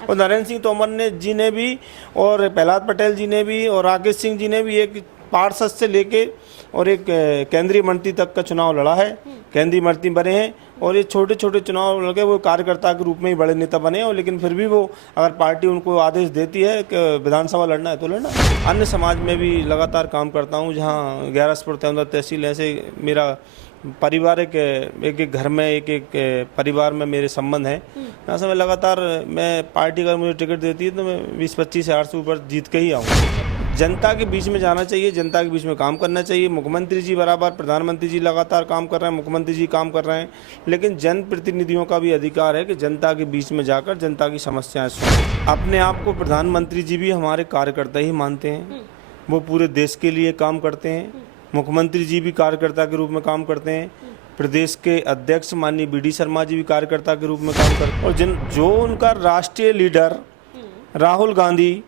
और नरेंद्र सिंह तोमर ने जी ने भी और प्रहलाद पटेल जी ने भी और राकेश सिंह जी ने भी एक पार्षद से लेके और एक केंद्रीय मंत्री तक का चुनाव लड़ा है, केंद्रीय मंत्री बने हैं और ये छोटे छोटे चुनाव लड़के वो कार्यकर्ता के रूप में ही बड़े नेता बने हैं। और लेकिन फिर भी वो अगर पार्टी उनको आदेश देती है कि विधानसभा लड़ना है तो लड़ना। अन्य समाज में भी लगातार काम करता हूँ, जहाँ 11 प्रतिबंधित तहसील ऐसे मेरा पारिवारिक एक घर में एक परिवार में मेरे संबंध हैं। यहाँ से मैं लगातार मैं पार्टी अगर मुझे टिकट देती है तो मैं 20-25 हज़ार से ऊपर जीत के ही आऊँगा। जनता के बीच में जाना चाहिए, जनता के बीच में काम करना चाहिए। मुख्यमंत्री जी बराबर, प्रधानमंत्री जी लगातार काम कर रहे हैं, मुख्यमंत्री जी काम कर रहे हैं, लेकिन जनप्रतिनिधियों का भी अधिकार है कि जनता के बीच में जाकर जनता की समस्याएं सुनें। अपने आप को प्रधानमंत्री जी भी हमारे कार्यकर्ता ही मानते हैं, वो पूरे देश के लिए काम करते हैं। मुख्यमंत्री जी भी कार्यकर्ता के रूप में काम करते हैं, प्रदेश के अध्यक्ष माननीय BD शर्मा जी भी कार्यकर्ता के रूप में काम करते हैं। और जो उनका राष्ट्रीय लीडर राहुल गांधी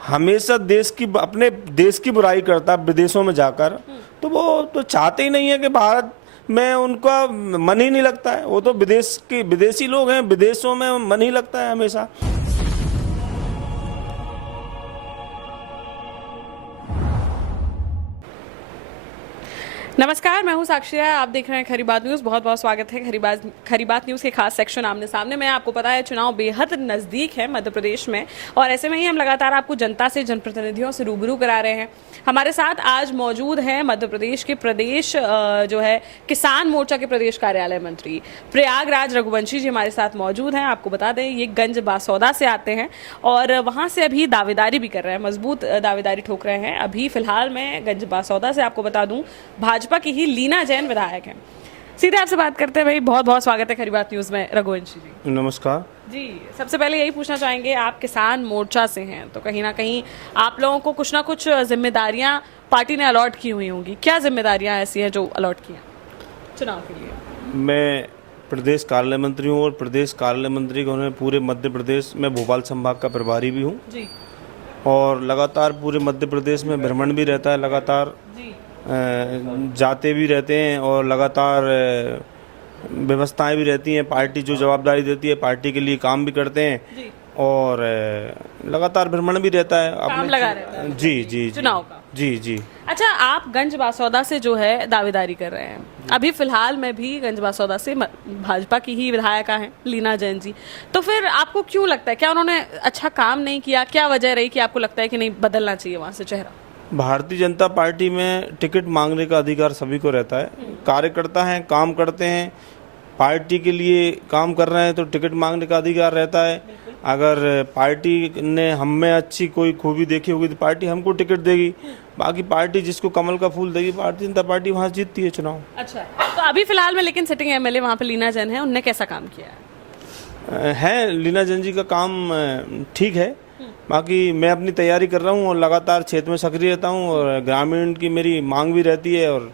हमेशा अपने देश की बुराई करता है विदेशों में जाकर, तो वो तो चाहते ही नहीं है कि भारत में उनका मन ही नहीं लगता है। वो तो विदेशी लोग हैं, विदेशों में मन ही लगता है हमेशा। नमस्कार, मैं हूं साक्षी राय, आप देख रहे हैं खरी बात न्यूज़। बहुत बहुत स्वागत है खरी बात न्यूज़ के खास सेक्शन आमने सामने में। आपको पता है चुनाव बेहद नज़दीक है मध्य प्रदेश में और ऐसे में ही हम लगातार आपको जनता से, जनप्रतिनिधियों से रूबरू करा रहे हैं। हमारे साथ आज मौजूद हैं मध्य प्रदेश के प्रदेश जो है किसान मोर्चा के प्रदेश कार्यालय मंत्री प्रयागराज रघुवंशी जी हमारे साथ मौजूद हैं। आपको बता दें ये गंज बासौदा से आते हैं और वहाँ से अभी दावेदारी भी कर रहे हैं, मजबूत दावेदारी ठोक रहे हैं। अभी फिलहाल मैं गंज बासौदा से आपको बता दूं भाजपा की ही लीना जैन विधायक हैं। सीधे आपसे बात करते हैं भाई, बहुत बहुत स्वागत है खरी बात न्यूज़ में रघुवंशी जी। नमस्कार जी, सबसे पहले यही पूछना चाहेंगे, आप किसान मोर्चा से हैं तो कहीं ना कहीं आप लोगों को कुछ ना कुछ जिम्मेदारियां पार्टी ने अलॉट की हुई होंगी। क्या जिम्मेदारियां ऐसी हैं जो अलॉट की हैं चुनाव के लिए? मैं प्रदेश कार्यालय मंत्री हूँ और प्रदेश कार्यालय मंत्री को उन्होंने पूरे मध्य प्रदेश में भोपाल संभाग का प्रभारी भी हूँ जी, और लगातार पूरे मध्य प्रदेश में भ्रमण भी रहता है, लगातार जी, जाते भी रहते हैं और लगातार व्यवस्थाएं भी रहती हैं। पार्टी जो जवाबदारी देती है पार्टी के लिए काम भी करते हैं जी, और लगातार भ्रमण भी रहता है काम लगा रहता है जी जी चुनाव का। जी जी। अच्छा, आप गंज बासौदा से जो है दावेदारी कर रहे हैं, अभी फिलहाल में भी गंज बासौदा से भाजपा की ही विधायिका हैं लीना जैन जी, तो फिर आपको क्यों लगता है, क्या उन्होंने अच्छा काम नहीं किया? क्या वजह रही कि आपको लगता है कि नहीं बदलना चाहिए वहाँ से चेहरा? भारतीय जनता पार्टी में टिकट मांगने का अधिकार सभी को रहता है। कार्यकर्ता हैं, काम करते हैं, पार्टी के लिए काम कर रहे हैं तो टिकट मांगने का अधिकार रहता है। अगर पार्टी ने हम में अच्छी कोई खूबी देखी होगी तो पार्टी हमको टिकट देगी, बाकी पार्टी जिसको कमल का फूल देगी, भारतीय जनता पार्टी वहाँ जीतती है चुनाव। अच्छा, तो अभी फिलहाल में लेकिन सिटिंग MLA वहाँ पे लीना जैन है, उनने कैसा काम किया है लीना जैन जी का काम ठीक है, बाकी मैं अपनी तैयारी कर रहा हूँ और लगातार क्षेत्र में सक्रिय रहता हूँ और ग्रामीण की मेरी मांग भी रहती है और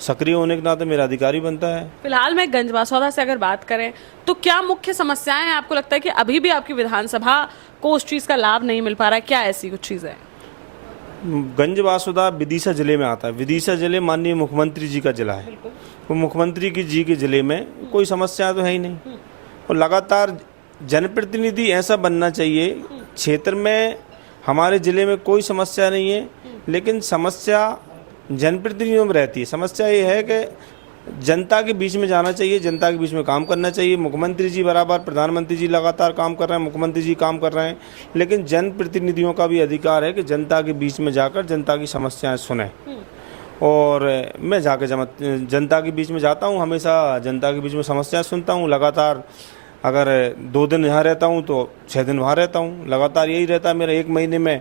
सक्रिय होने के नाते मेरा अधिकारी बनता है। फिलहाल में गंज बासौदा से अगर बात करें तो क्या मुख्य समस्याएं हैं? आपको लगता है कि अभी भी आपकी विधानसभा को उस चीज का लाभ नहीं मिल पा रहा है? क्या ऐसी कुछ चीजें हैं? गंज बासौदा विदिशा जिले में आता है। विदिशा जिले माननीय मुख्यमंत्री जी का जिला है, तो मुख्यमंत्री जी के जिले में कोई समस्या तो है ही नहीं और लगातार जनप्रतिनिधि ऐसा बनना चाहिए। क्षेत्र में हमारे जिले में कोई समस्या नहीं है, लेकिन समस्या जनप्रतिनिधियों में रहती है। समस्या ये है कि जनता के बीच में जाना चाहिए, जनता के बीच में काम करना चाहिए। मुख्यमंत्री जी बराबर, प्रधानमंत्री जी लगातार काम कर रहे हैं, मुख्यमंत्री जी काम कर रहे हैं, लेकिन जनप्रतिनिधियों का भी अधिकार है कि जनता के बीच में जाकर जनता की समस्याएं सुने। और मैं जाकर जनता के बीच में जाता हूँ, हमेशा जनता के बीच में समस्याएं सुनता हूँ। लगातार अगर 2 दिन यहाँ रहता हूँ तो 6 दिन वहाँ रहता हूँ, लगातार यही रहता है मेरा। 1 महीने में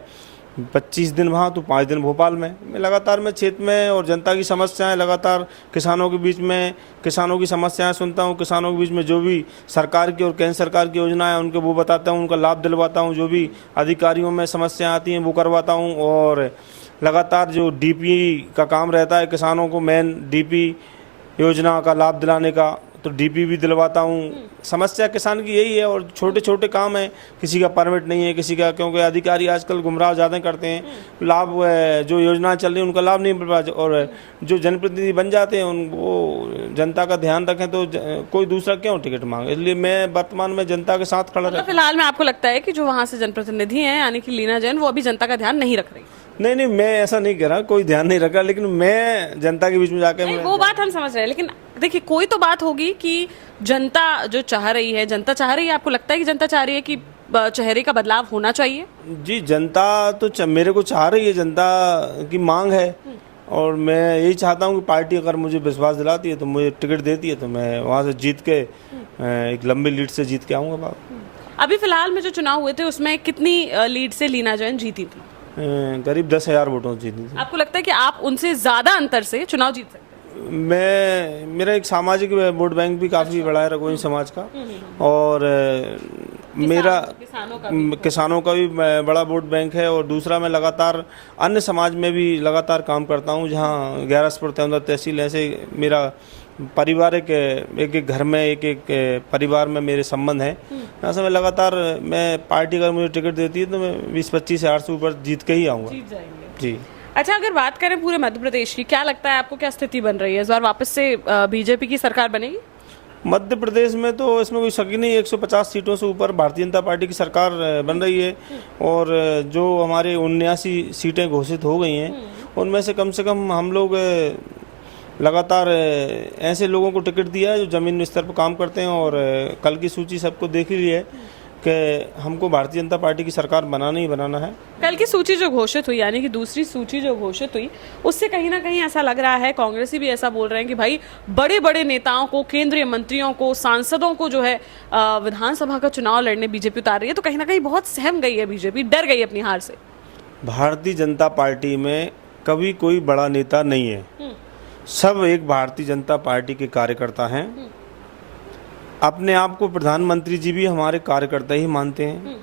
25 दिन वहाँ तो 5 दिन भोपाल में। मैं लगातार मैं क्षेत्र में और जनता की समस्याएं, लगातार किसानों के बीच में किसानों की समस्याएं सुनता हूँ। किसानों के बीच में जो भी सरकार की और केंद्र सरकार की योजनाएं हैं उनको वो बताता हूँ, उनका लाभ दिलवाता हूँ। जो भी अधिकारियों में समस्याएं आती हैं वो करवाता हूँ और लगातार जो DP का काम रहता है किसानों को, मेन DP योजना का लाभ दिलाने का तो डीपी भी दिलवाता हूँ। समस्या किसान की यही है, और छोटे छोटे काम हैं, किसी का परमिट नहीं है, किसी का, क्योंकि अधिकारी आजकल गुमराह ज़्यादा करते हैं, लाभ जो योजना चल रही है उनका लाभ नहीं मिल रहा, और जो जनप्रतिनिधि बन जाते हैं उन वो जनता का ध्यान रखें तो कोई दूसरा क्यों टिकट मांगे। इसलिए मैं वर्तमान में जनता के साथ खड़ा रहता हूं। फिलहाल में आपको लगता है कि जो वहाँ से जनप्रतिनिधि हैं यानी कि लीना जैन वो अभी जनता का ध्यान नहीं रख रही? नहीं नहीं, मैं ऐसा नहीं कह रहा, कोई ध्यान नहीं रख रहा, लेकिन मैं जनता के बीच में जाकर नहीं, वो बात हम समझ रहे हैं, लेकिन देखिए कोई तो बात होगी कि जनता जो चाह रही है, जनता चाह रही है, आपको लगता है कि जनता चाह रही है कि चेहरे का बदलाव होना चाहिए? जी, जनता तो मेरे को चाह रही है, जनता की मांग है, और मैं यही चाहता हूँ कि पार्टी अगर मुझे विश्वास दिलाती है तो मुझे टिकट देती है तो मैं वहाँ से जीत के एक लंबी लीड से जीत के आऊँगा बाबू। अभी फिलहाल में जो चुनाव हुए थे उसमें कितनी लीड से लीना जैन जीती थी? करीब 10,000 वोटों से जीती थी। आपको लगता है कि आप उनसे ज्यादा अंतर से चुनाव जीत सकते हैं? मेरा एक सामाजिक वोट बैंक भी काफ़ी बड़ा है रघुवंश समाज का, और मेरा किसानों का भी बड़ा वोट बैंक है, और दूसरा मैं लगातार अन्य समाज में भी लगातार काम करता हूँ, जहाँ 11 तहसील ऐसे मेरा पारिवारिक एक एक घर में एक एक परिवार में मेरे संबंध हैं। ऐसे में लगातार मैं पार्टी अगर मुझे टिकट देती है तो मैं 20-25 हज़ार से ऊपर जीत के ही आऊँगा। जीत जाएंगे जी। अच्छा, अगर बात करें पूरे मध्य प्रदेश की, क्या लगता है आपको, क्या स्थिति बन रही है? इस बार वापस से बीजेपी की सरकार बनेगी? मध्य प्रदेश में तो इसमें कोई शक ही नहीं, 150 सीटों से ऊपर भारतीय जनता पार्टी की सरकार बन रही है, और जो हमारे 79 सीटें घोषित हो गई हैं उनमें से कम हम लोग लगातार ऐसे लोगों को टिकट दिया है जो ज़मीन स्तर पर काम करते हैं, और कल की सूची सबको देख ही ली है कि हमको भारतीय जनता पार्टी की सरकार बनाना ही बनाना है। कल की सूची जो घोषित हुई, यानी कि दूसरी सूची जो घोषित हुई, उससे कहीं ना कहीं ऐसा लग रहा है, कांग्रेसी भी ऐसा बोल रहे हैं कि भाई बड़े बड़े नेताओं को, केंद्रीय मंत्रियों को, सांसदों को जो है विधानसभा का चुनाव लड़ने बीजेपी उतार रही है, तो कहीं ना कहीं बहुत सहम गई है बीजेपी, डर गई अपनी हार से। भारतीय जनता पार्टी में कभी कोई बड़ा नेता नहीं है, सब एक भारतीय जनता पार्टी के कार्यकर्ता हैं। अपने आप को प्रधानमंत्री जी भी हमारे कार्यकर्ता ही मानते हैं,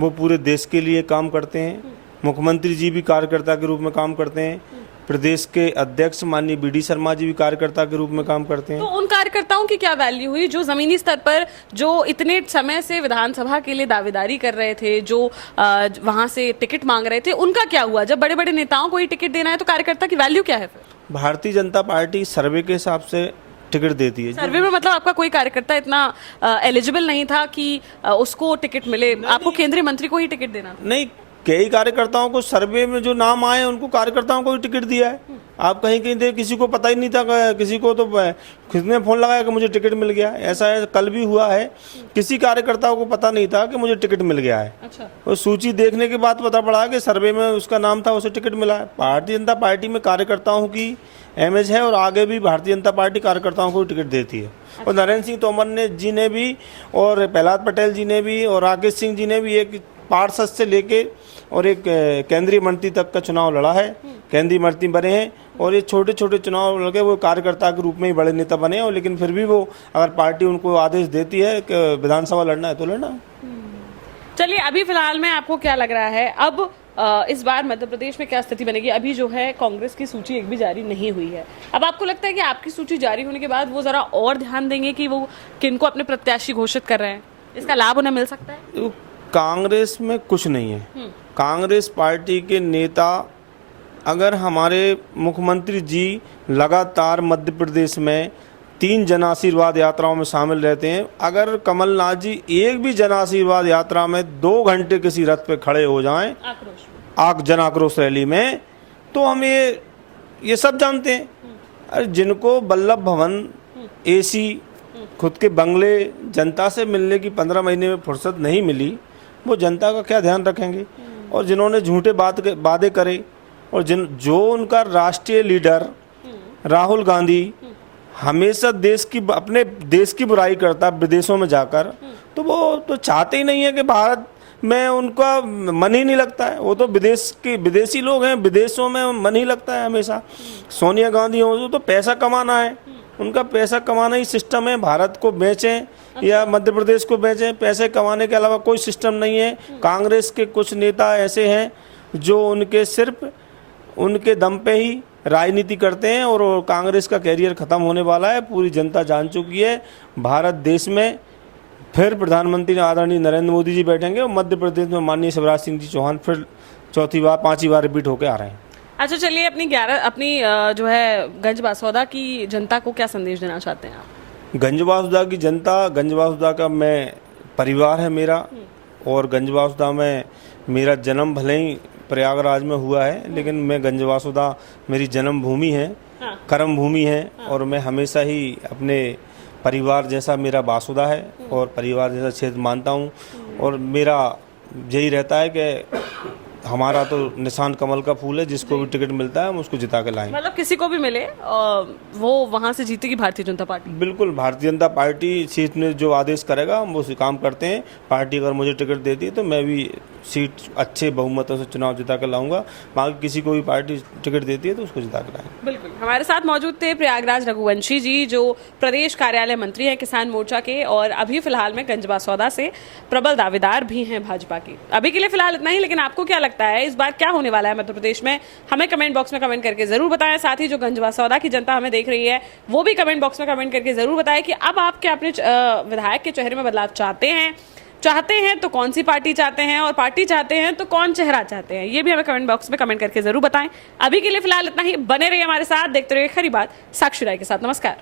वो पूरे देश के लिए काम करते हैं। मुख्यमंत्री जी भी कार्यकर्ता के रूप में काम करते हैं, प्रदेश के अध्यक्ष माननीय बीडी शर्मा जी भी कार्यकर्ता के रूप में काम करते हैं। तो उन कार्यकर्ताओं की क्या वैल्यू हुई जो जमीनी स्तर पर, जो इतने समय से विधानसभा के लिए दावेदारी कर रहे थे, जो वहां से टिकट मांग रहे थे, उनका क्या हुआ? जब बड़े बड़े नेताओं को ही टिकट देना है तो कार्यकर्ता की वैल्यू क्या है फिर? भारतीय जनता पार्टी सर्वे के हिसाब से टिकट देती है। सर्वे में मतलब आपका कोई कार्यकर्ता इतना एलिजिबल नहीं था कि उसको टिकट मिले, आपको केंद्रीय मंत्री को ही टिकट देना था? नहीं, कई कार्यकर्ताओं को सर्वे में जो नाम आए उनको कार्यकर्ताओं को ही टिकट दिया है। आप कहीं कहीं देख, किसी को पता ही नहीं था, किसी को तो किसने फोन लगाया कि मुझे टिकट मिल गया। ऐसा है, कल भी हुआ है, किसी कार्यकर्ताओं को पता नहीं था कि मुझे टिकट मिल गया है। अच्छा। और सूची देखने के बाद पता पड़ा कि सर्वे में उसका नाम था, उसे टिकट मिला है। भारतीय जनता पार्टी में कार्यकर्ताओं की इमेज है, और आगे भी भारतीय जनता पार्टी कार्यकर्ताओं को टिकट देती है। और नरेंद्र सिंह तोमर जी ने भी, और प्रहलाद पटेल जी ने भी, और राकेश सिंह जी ने भी एक पार्षद से लेके और एक केंद्रीय मंत्री तक का चुनाव लड़ा है, केंद्रीय मंत्री बने हैं, और ये छोटे छोटे चुनाव लड़के वो कार्यकर्ता के रूप में ही बड़े नेता बने हैं। और लेकिन फिर भी वो, अगर पार्टी उनको आदेश देती है कि विधानसभा लड़ना है तो लड़ना। चलिए, अभी फिलहाल में आपको क्या लग रहा है, अब इस बार मध्य प्रदेश में क्या स्थिति बनेगी? अभी जो है कांग्रेस की सूची एक भी जारी नहीं हुई है, अब आपको लगता है कि आपकी सूची जारी होने के बाद वो जरा और ध्यान देंगे कि वो किनको अपने प्रत्याशी घोषित कर रहे हैं, इसका लाभ उन्हें मिल सकता है? कांग्रेस में कुछ नहीं है। कांग्रेस पार्टी के नेता, अगर हमारे मुख्यमंत्री जी लगातार मध्य प्रदेश में 3 जन आशीर्वाद यात्राओं में शामिल रहते हैं, अगर कमलनाथ जी एक भी जन आशीर्वाद यात्रा में 2 घंटे किसी रथ पे खड़े हो जाएं, जन आक्रोश रैली में, तो हम ये सब जानते हैं। अरे जिनको वल्लभ भवन, एसी, खुद के बंगले, जनता से मिलने की 15 महीने में फुर्सत नहीं मिली, वो जनता का क्या ध्यान रखेंगे? और जिन्होंने झूठे वादे करे, और जो उनका राष्ट्रीय लीडर राहुल गांधी हमेशा अपने देश की बुराई करता विदेशों में जाकर, तो वो तो चाहते ही नहीं है कि भारत में उनका मन ही नहीं लगता है। वो तो विदेशी लोग हैं, विदेशों में मन ही लगता है हमेशा। सोनिया गांधी हो तो पैसा कमाना है, उनका पैसा कमाना ही सिस्टम है। भारत को बेचें या मध्य प्रदेश को बेचें, पैसे कमाने के अलावा कोई सिस्टम नहीं है। कांग्रेस के कुछ नेता ऐसे हैं जो सिर्फ उनके दम पे ही राजनीति करते हैं और कांग्रेस का कैरियर खत्म होने वाला है। पूरी जनता जान चुकी है। भारत देश में फिर प्रधानमंत्री आदरणीय नरेंद्र मोदी जी बैठेंगे और मध्य प्रदेश में माननीय शिवराज सिंह जी चौहान फिर चौथी बार 5वीं बार रिपीट होकर आ रहे हैं। अच्छा, चलिए अपनी जो है गंज बासौदा की जनता को क्या संदेश देना चाहते हैं आप? गंजबासुदा की जनता, गंजबासुदा का मैं परिवार है मेरा, और गंजबासुदा में मेरा जन्म भले ही प्रयागराज में हुआ है, लेकिन मैं गंजबासुदा मेरी जन्मभूमि है, कर्म भूमि है, और मैं हमेशा ही अपने परिवार जैसा मेरा बासुदा है और परिवार जैसा क्षेत्र मानता हूँ। और मेरा यही रहता है कि हमारा तो निशान कमल का फूल है, जिसको भी टिकट मिलता है हम उसको जिता के लाएंगे। मतलब किसी को भी मिले वो वहां से जीतेगी भारतीय जनता पार्टी? बिल्कुल, भारतीय जनता पार्टी सीट में जो आदेश करेगा हम उसी काम करते हैं। पार्टी अगर मुझे टिकट देती है तो मैं भी सीट अच्छे बहुमतों से चुनाव जिता कर लाऊंगा। बाकी किसी को भी पार्टी टिकट देती है तो उसको जिता कर लाएंगे। बिल्कुल। हमारे साथ मौजूद थे प्रयागराज रघुवंशी जी, जो प्रदेश कार्यालय मंत्री हैं किसान मोर्चा के, और अभी फिलहाल में गंजबासौदा से प्रबल दावेदार भी हैं भाजपा की। अभी के लिए फिलहाल इतना ही, लेकिन आपको क्या लगता है इस बार क्या होने वाला है मध्य प्रदेश में? हमें कमेंट बॉक्स में कमेंट करके जरूर बताएं। साथ ही जो गंजबासौदा की जनता हमें देख रही है वो भी कमेंट बॉक्स में कमेंट करके जरूर बताएं कि अब आप क्या अपने विधायक के चेहरे में बदलाव चाहते हैं तो कौन सी पार्टी चाहते हैं, और पार्टी चाहते हैं तो कौन चेहरा चाहते हैं। ये भी हमें कमेंट बॉक्स में कमेंट करके जरूर बताएं। अभी के लिए फिलहाल इतना ही। बने रहिए हमारे साथ, देखते रहिए खरी बात साक्षी राय के साथ। नमस्कार।